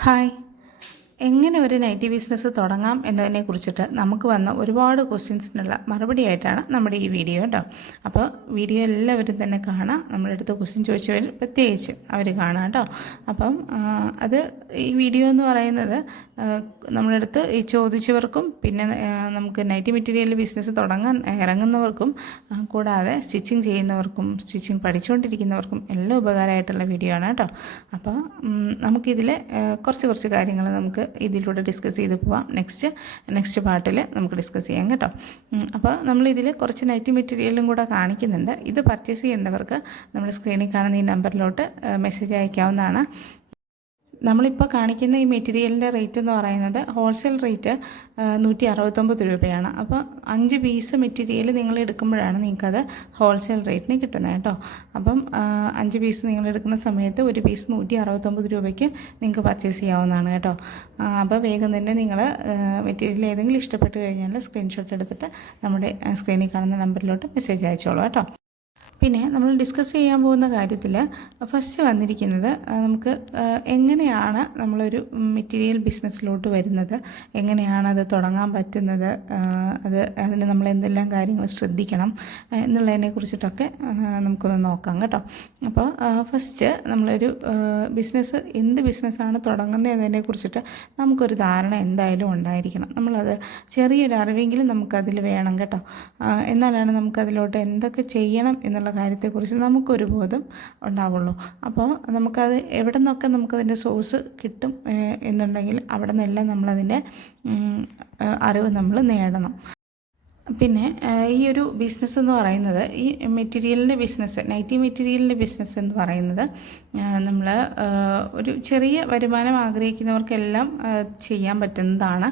Hi. എങ്ങനെ ഒരു nightie business തുടങ്ങാം എന്നതിനെക്കുറിച്ചിട്ട് നമുക്ക് വന്ന ഒരുപാട് ക്വസ്റ്റ്യൻസിനുള്ള മറുപടിയായിട്ടാണ് നമ്മുടെ ഈ വീഡിയോ കേട്ടോ. അപ്പോൾ വീഡിയോ എല്ലാവരും തന്നെ കാണാം. നമ്മുടെ അടുത്ത് ക്വസ്റ്റ്യൻ ചോദിച്ചവർ പ്രത്യേകിച്ച് അവർ കാണാം കേട്ടോ. അപ്പം അത് ഈ വീഡിയോ എന്ന് പറയുന്നത് നമ്മുടെ അടുത്ത് ഈ ചോദിച്ചവർക്കും പിന്നെ നമുക്ക് നൈറ്റി മെറ്റീരിയൽ ബിസിനസ് തുടങ്ങാൻ ഇറങ്ങുന്നവർക്കും കൂടാതെ സ്റ്റിച്ചിങ് ചെയ്യുന്നവർക്കും സ്റ്റിച്ചിങ് പഠിച്ചുകൊണ്ടിരിക്കുന്നവർക്കും എല്ലാം ഉപകാരമായിട്ടുള്ള വീഡിയോ ആണ് കേട്ടോ. അപ്പോൾ നമുക്കിതിൽ കുറച്ച് കാര്യങ്ങൾ നമുക്ക് ഇതിലൂടെ ഡിസ്കസ് ചെയ്ത് പോവാം. നെക്സ്റ്റ് പാർട്ടിൽ നമുക്ക് ഡിസ്കസ് ചെയ്യാം കേട്ടോ. അപ്പോൾ നമ്മളിതിൽ കുറച്ച് നൈറ്റി മെറ്റീരിയലും കൂടെ കാണിക്കുന്നുണ്ട്. ഇത് പർച്ചേസ് ചെയ്യേണ്ടവർക്ക് നമ്മൾ സ്ക്രീനിൽ കാണുന്ന ഈ നമ്പറിലോട്ട് മെസ്സേജ് അയക്കാവുന്നതാണ്. നമ്മളിപ്പോൾ കാണിക്കുന്ന ഈ മെറ്റീരിയലിൻ്റെ റേറ്റ് എന്ന് പറയുന്നത് ഹോൾസെയിൽ റേറ്റ് 169 രൂപയാണ്. അപ്പോൾ 5 പീസ് മെറ്റീരിയൽ നിങ്ങൾ എടുക്കുമ്പോഴാണ് നിങ്ങൾക്കത് ഹോൾസെയിൽ റേറ്റിന് കിട്ടുന്നത് കേട്ടോ. അപ്പം 5 പീസ് നിങ്ങൾ എടുക്കുന്ന സമയത്ത് ഒരു പീസ് 169 രൂപയ്ക്ക് നിങ്ങൾക്ക് പർച്ചേസ് ചെയ്യാവുന്നതാണ് കേട്ടോ. അപ്പോൾ വേഗം തന്നെ നിങ്ങൾ മെറ്റീരിയൽ ഏതെങ്കിലും ഇഷ്ടപ്പെട്ട് കഴിഞ്ഞാൽ സ്ക്രീൻഷോട്ട് എടുത്തിട്ട് നമ്മുടെ സ്ക്രീനിൽ കാണുന്ന നമ്പറിലോട്ട് മെസ്സേജ് അയച്ചോളൂ കേട്ടോ. പിന്നെ നമ്മൾ ഡിസ്കസ് ചെയ്യാൻ പോകുന്ന കാര്യത്തിൽ ഫസ്റ്റ് വന്നിരിക്കുന്നത് നമുക്ക് എങ്ങനെയാണ് നമ്മളൊരു മെറ്റീരിയൽ ബിസിനസ്സിലോട്ട് വരുന്നത്, എങ്ങനെയാണ് അത് തുടങ്ങാൻ പറ്റുന്നത്, അതിന് നമ്മൾ എന്തെല്ലാം കാര്യങ്ങൾ ശ്രദ്ധിക്കണം എന്നുള്ളതിനെ കുറിച്ചിട്ടൊക്കെ നമുക്കൊന്ന് നോക്കാം കേട്ടോ. അപ്പോൾ ഫസ്റ്റ് നമ്മളൊരു ബിസിനസ് എന്ത് ബിസിനസ്സാണ് തുടങ്ങുന്നത് എന്നതിനെ കുറിച്ചിട്ട് നമുക്കൊരു ധാരണ എന്തായാലും ഉണ്ടായിരിക്കണം. നമ്മളത് ചെറിയൊരു അറിവെങ്കിലും നമുക്കതിൽ വേണം കേട്ടോ. എന്നാലാണ് നമുക്കതിലോട്ട് എന്തൊക്കെ ചെയ്യണം എന്നുള്ള കാര്യത്തെക്കുറിച്ച് നമുക്കൊരു ബോധം ഉണ്ടാവുള്ളൂ. അപ്പോൾ നമുക്കത് എവിടെ നിന്നൊക്കെ നമുക്കതിൻ്റെ സോഴ്സ് കിട്ടും എന്നുണ്ടെങ്കിൽ അവിടെ നിന്നെല്ലാം നമ്മളതിൻ്റെ അറിവ് നമ്മൾ നേടണം. പിന്നെ ഈ ഒരു ബിസിനസ് എന്ന് പറയുന്നത് ഈ മെറ്റീരിയലിൻ്റെ ബിസിനസ്, നൈറ്റി മെറ്റീരിയലിൻ്റെ ബിസിനസ് എന്ന് പറയുന്നത് നമ്മൾ ഒരു ചെറിയ വരുമാനം ആഗ്രഹിക്കുന്നവർക്കെല്ലാം ചെയ്യാൻ പറ്റുന്നതാണ്.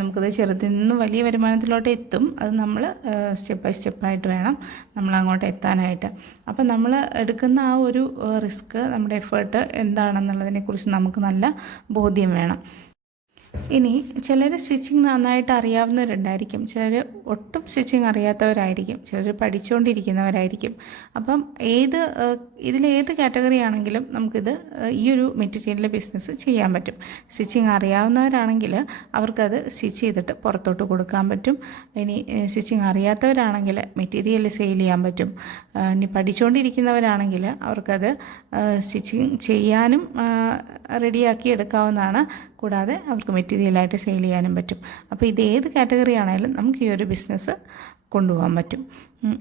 നമുക്കത് ചെറുതിൽ നിന്ന് വലിയ വരുമാനത്തിലോട്ട് എത്തും. അത് നമ്മൾ സ്റ്റെപ്പ് ബൈ സ്റ്റെപ്പായിട്ട് വേണം നമ്മൾ അങ്ങോട്ട് എത്താനായിട്ട്. അപ്പം നമ്മൾ എടുക്കുന്ന ആ ഒരു റിസ്ക്, നമ്മുടെ എഫേർട്ട് എന്താണെന്നുള്ളതിനെക്കുറിച്ച് നമുക്ക് നല്ല ബോധ്യം വേണം. ഇനി ചിലർ സ്റ്റിച്ചിങ് നന്നായിട്ട് അറിയാവുന്നവരുണ്ടായിരിക്കും, ചിലർ ഒട്ടും സ്റ്റിച്ചിങ് അറിയാത്തവരായിരിക്കും, ചിലർ പഠിച്ചുകൊണ്ടിരിക്കുന്നവരായിരിക്കും. അപ്പം ഇതിലേത് കാറ്റഗറി ആണെങ്കിലും നമുക്കിത് ഈ ഒരു മെറ്റീരിയലിൻ്റെ ബിസിനസ് ചെയ്യാൻ പറ്റും. സ്റ്റിച്ചിങ് അറിയാവുന്നവരാണെങ്കിൽ അവർക്കത് സ്റ്റിച്ച് ചെയ്തിട്ട് പുറത്തോട്ട് കൊടുക്കാൻ പറ്റും. ഇനി സ്റ്റിച്ചിങ് അറിയാത്തവരാണെങ്കിൽ മെറ്റീരിയൽ സെയിൽ ചെയ്യാൻ പറ്റും. ഇനി പഠിച്ചുകൊണ്ടിരിക്കുന്നവരാണെങ്കിൽ അവർക്കത് സ്റ്റിച്ചിങ് ചെയ്യാനും റെഡിയാക്കി എടുക്കാവുന്നതാണ്. കൂടാതെ അവർക്ക് മെറ്റീരിയലായിട്ട് സെയിൽ ചെയ്യാനും പറ്റും. അപ്പോൾ ഇത് ഏത് കാറ്റഗറി ആണെങ്കിലും നമുക്ക് ഈ ഒരു ബിസിനസ് കൊണ്ടുപോകാൻ പറ്റും.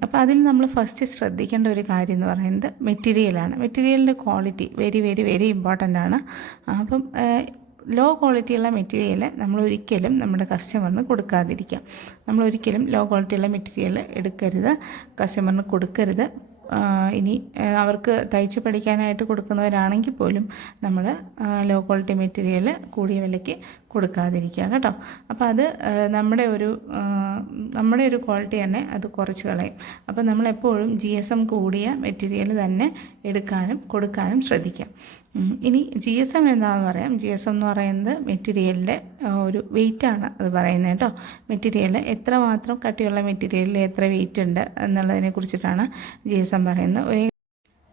അപ്പോൾ അതിൽ നമ്മൾ ഫസ്റ്റ് ശ്രദ്ധിക്കേണ്ട ഒരു കാര്യം എന്ന് പറയുന്നത് മെറ്റീരിയലാണ്. മെറ്റീരിയലിൻ്റെ quality very very very important ആണ്. അപ്പം ലോ ക്വാളിറ്റിയുള്ള മെറ്റീരിയൽ നമ്മൾ ഒരിക്കലും നമ്മുടെ കസ്റ്റമറിന് കൊടുക്കാതിരിക്കാം. നമ്മളൊരിക്കലും ലോ ക്വാളിറ്റിയുള്ള മെറ്റീരിയൽ എടുക്കരുത്, കസ്റ്റമറിന് കൊടുക്കരുത്. ഇനി അവർക്ക് തയ്ച്ച് പഠിക്കാനായിട്ട് കൊടുക്കുന്നവരാണെങ്കിൽ പോലും നമ്മൾ ലോ ക്വാളിറ്റി മെറ്റീരിയൽ കൂടിയ വിലയ്ക്ക് കൊടുക്കാതിരിക്കുക കേട്ടോ. അപ്പോൾ അത് നമ്മുടെ ഒരു ക്വാളിറ്റി തന്നെ അത് കുറച്ച് കളയും. അപ്പോൾ നമ്മളെപ്പോഴും GSM കൂടിയ മെറ്റീരിയൽ തന്നെ എടുക്കാനും കൊടുക്കാനും ശ്രദ്ധിക്കാം. ഇനി GSM എന്താണെന്ന് പറയാം. GSM എന്ന് പറയുന്നത് മെറ്റീരിയലിൻ്റെ ഒരു വെയിറ്റാണ് അത് പറയുന്നത് കേട്ടോ. മെറ്റീരിയൽ എത്രമാത്രം കട്ടിയുള്ള മെറ്റീരിയലിൽ എത്ര വെയിറ്റ് ഉണ്ട് എന്നുള്ളതിനെ കുറിച്ചിട്ടാണ് GSM പറയുന്നത്.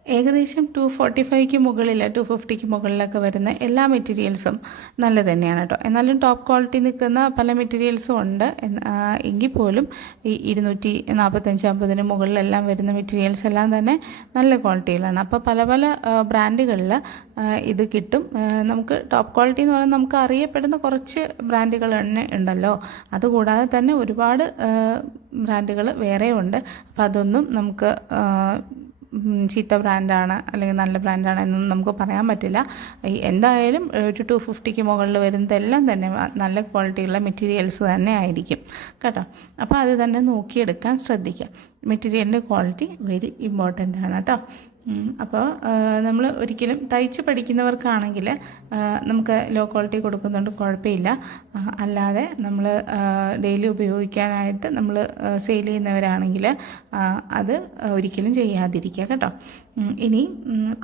ഏകദേശം 245 മുകളിൽ 250 മുകളിലൊക്കെ വരുന്ന എല്ലാ മെറ്റീരിയൽസും നല്ല തന്നെയാണ് കേട്ടോ. എന്നാലും ടോപ്പ് ക്വാളിറ്റി നിൽക്കുന്ന പല മെറ്റീരിയൽസും ഉണ്ട്. എങ്കിൽ പോലും ഈ 245-50 മുകളിലെല്ലാം വരുന്ന മെറ്റീരിയൽസ് എല്ലാം തന്നെ നല്ല ക്വാളിറ്റിയിലാണ്. അപ്പോൾ പല ബ്രാൻഡുകളിൽ ഇത് കിട്ടും. നമുക്ക് ടോപ്പ് ക്വാളിറ്റി എന്ന് പറയുന്നത് നമുക്ക് അറിയപ്പെടുന്ന കുറച്ച് ബ്രാൻഡുകൾ തന്നെ ഉണ്ടല്ലോ. അതുകൂടാതെ തന്നെ ഒരുപാട് ബ്രാൻഡുകൾ വേറെ ഉണ്ട്. അപ്പോൾ അതൊന്നും നമുക്ക് ചീത്ത ബ്രാൻഡാണ് അല്ലെങ്കിൽ നല്ല ബ്രാൻഡാണ് എന്നൊന്നും നമുക്ക് പറയാൻ പറ്റില്ല. എന്തായാലും ഒരു 250 മുകളിൽ വരുന്നതെല്ലാം തന്നെ നല്ല ക്വാളിറ്റിയുള്ള മെറ്റീരിയൽസ് തന്നെ ആയിരിക്കും കേട്ടോ. അപ്പോൾ അത് തന്നെ നോക്കിയെടുക്കാൻ ശ്രദ്ധിക്കുക. മെറ്റീരിയലിൻ്റെ ക്വാളിറ്റി വെരി ഇമ്പോർട്ടൻ്റ് ആണ് കേട്ടോ. അപ്പോൾ നമ്മൾ ഒരിക്കലും തയ്ച്ച് പഠിക്കുന്നവർക്കാണെങ്കിൽ നമുക്ക് ലോ ക്വാളിറ്റി കൊടുക്കുന്നുണ്ട്, കുഴപ്പമില്ല. അല്ലാതെ നമ്മൾ ഡെയിലി ഉപയോഗിക്കാനായിട്ട് നമ്മൾ സെയിൽ ചെയ്യുന്നവരാണെങ്കിൽ അത് ഒരിക്കലും ചെയ്യാതിരിക്കുക കേട്ടോ. ഇനി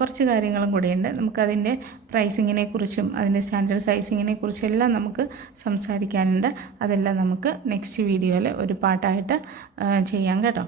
കുറച്ച് കാര്യങ്ങളും കൂടിയുണ്ട്. നമുക്കതിൻ്റെ പ്രൈസിങ്ങിനെ കുറിച്ചും അതിൻ്റെ സ്റ്റാൻഡേർഡ് സൈസിങ്ങിനെ കുറിച്ചും എല്ലാം നമുക്ക് സംസാരിക്കാനുണ്ട്. അതെല്ലാം നമുക്ക് നെക്സ്റ്റ് വീഡിയോയിൽ ഒരു പാർട്ടായിട്ട് ചെയ്യാം കേട്ടോ.